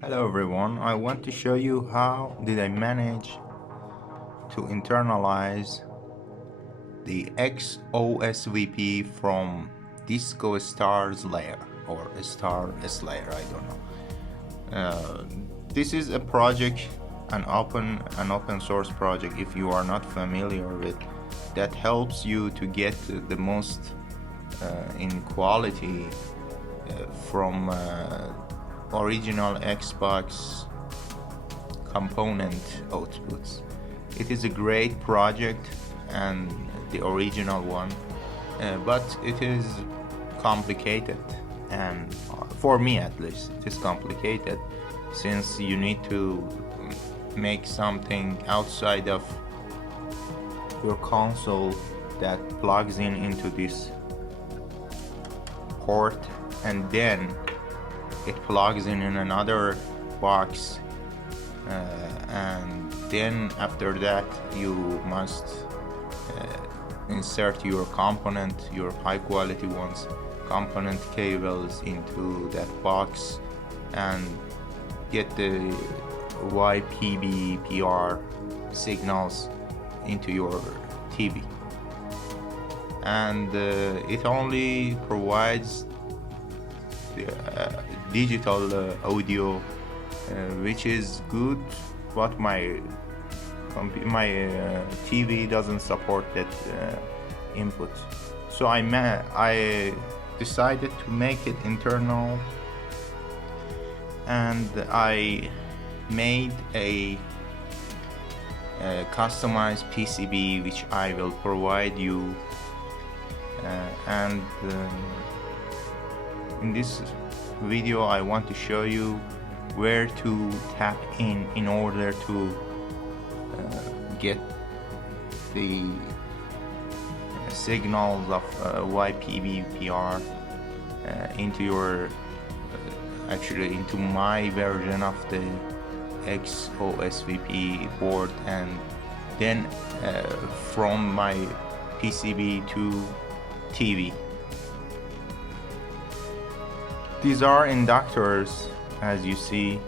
Hello everyone, I want to show you how did I manage to internalize the XOSVP from DiscoStarslayer or Starslayer, I don't know. This is a project, an open source project, if you are not familiar with, that helps you to get the most in quality from original Xbox component outputs. It is a great project and the original one, but it is complicated, and for me at least it is complicated, since you need to make something outside of your console that plugs into this port, and then it plugs in another box, and then after that you must insert your component, your high quality ones, component cables into that box and get the YPB-PR signals into your TV. And it only provides digital audio, which is good, but my TV doesn't support that input. So I decided to make it internal, and I made a customized PCB which I will provide you, and in this video I want to show you where to tap in order to get the signals of YPB-PR into your actually into my version of the XOSVP board, and then from my PCB to TV. These are inductors, as you see,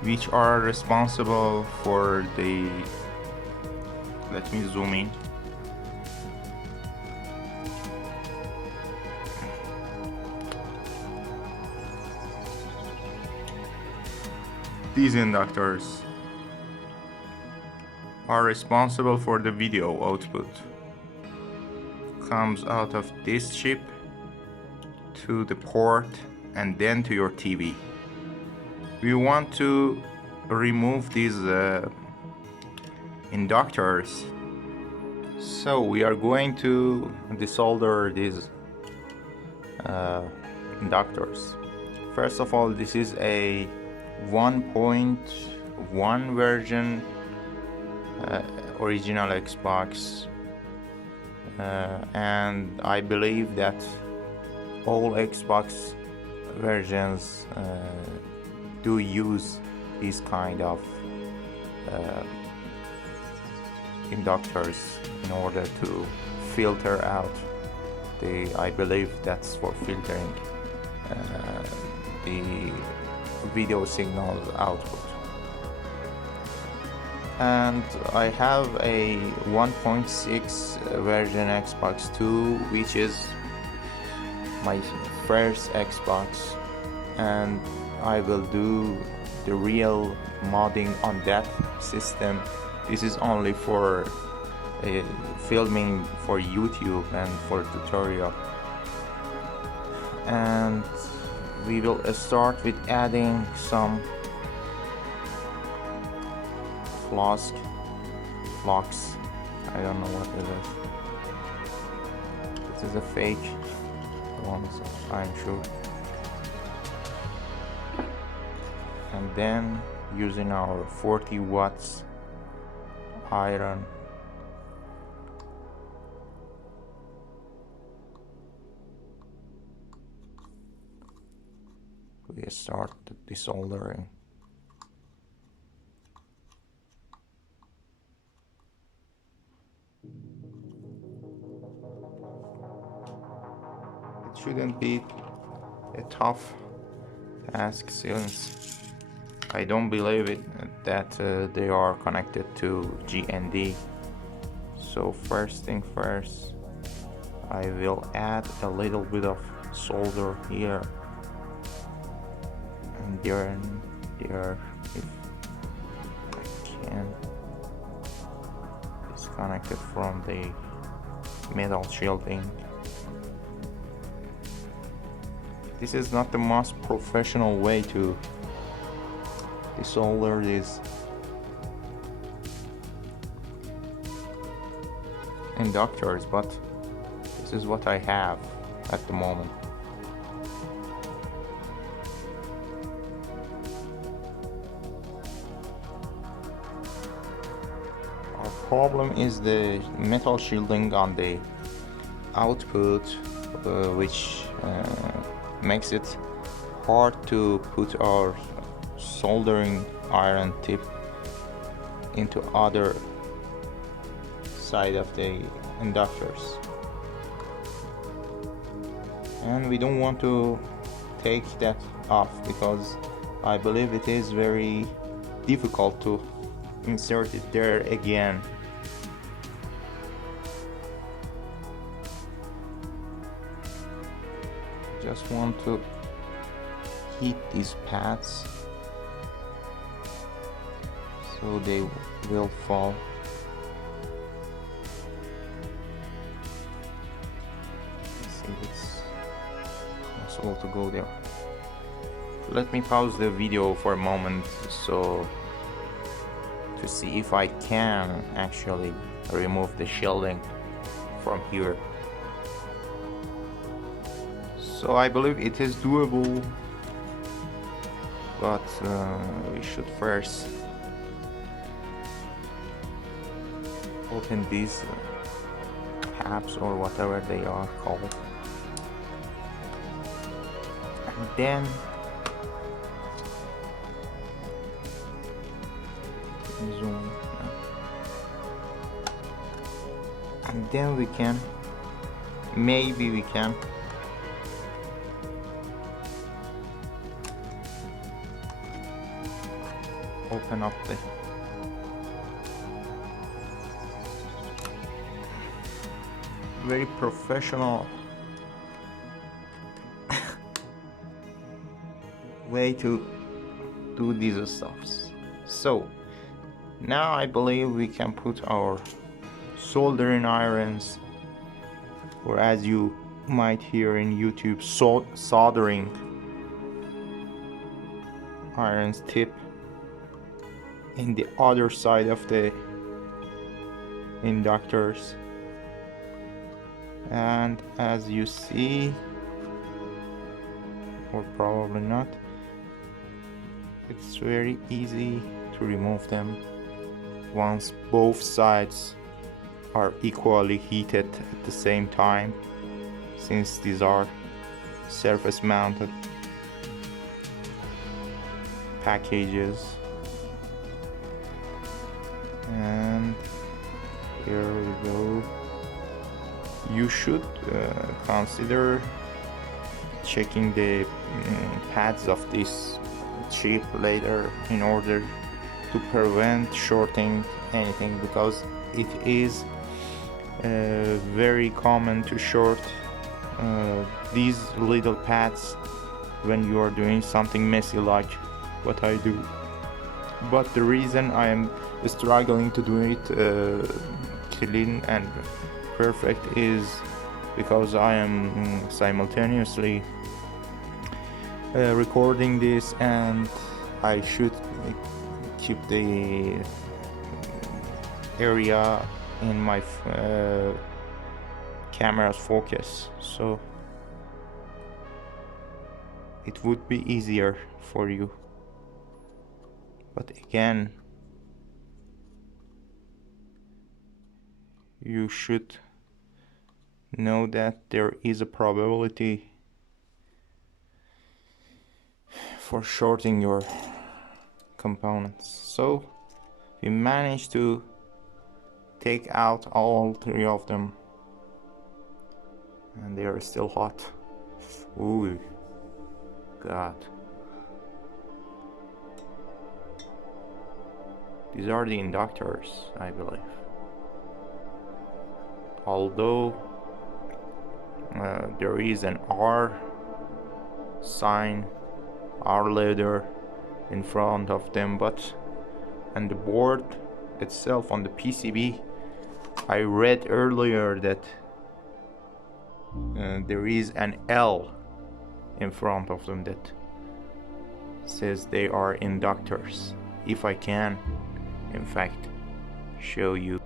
which are responsible for the, let me zoom in. These inductors are responsible for the video output. Comes out of this chip to the port and then to your TV. We want to remove these inductors, so we are going to desolder these inductors. First of all, this is a 1.1 version original Xbox, and I believe that all Xbox versions do use these kind of inductors in order to filter out I believe that's for filtering the video signals output. And I have a 1.6 version Xbox 2, which is my first Xbox, and I will do the real modding on that system. This is only for filming for YouTube and for tutorial. And we will start with adding some flux. I don't know what it is. This is a fake one, so I'm sure. And then using our 40 watts iron, we start the desoldering. It shouldn't be a tough task since I don't believe it that they are connected to GND. So first thing first, I will add a little bit of solder here and there, if I can disconnect it from the metal shielding. This is not the most professional way to desolder these inductors, but this is what I have at the moment. Our problem is the metal shielding on the output, which makes it hard to put our soldering iron tip into other side of the inductors, and we don't want to take that off because I believe it is very difficult to insert it there again. Just want to heat these pads so they will fall. Let's see if it's possible to go there. Let me pause the video for a moment so to see if I can actually remove the shielding from here. So I believe it is doable, but we should first open these tabs or whatever they are called, and then zoom, and then we can open up the very professional way to do these stuffs. So now I believe we can put our soldering irons, or as you might hear in YouTube, soldering irons tip in the other side of the inductors, and as you see, or probably not, it's very easy to remove them once both sides are equally heated at the same time, since these are surface mounted packages. And here we go. You should consider checking the pads of this chip later in order to prevent shorting anything, because it is very common to short these little pads when you are doing something messy like what I do. But the reason I am struggling to do it clean and perfect is because I am simultaneously recording this, and I should keep the area in my camera's focus, so it would be easier for you. But again, you should know that there is a probability for shorting your components. So we managed to take out all three of them, and they are still hot. Ooh, God. These are the inductors, I believe. Although there is an R sign, R letter in front of them, but on the board itself, on the PCB, I read earlier that there is an L in front of them that says they are inductors. If I can, in fact, show you.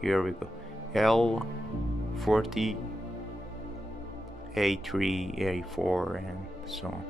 Here we go. L40, A3, A4, and so on.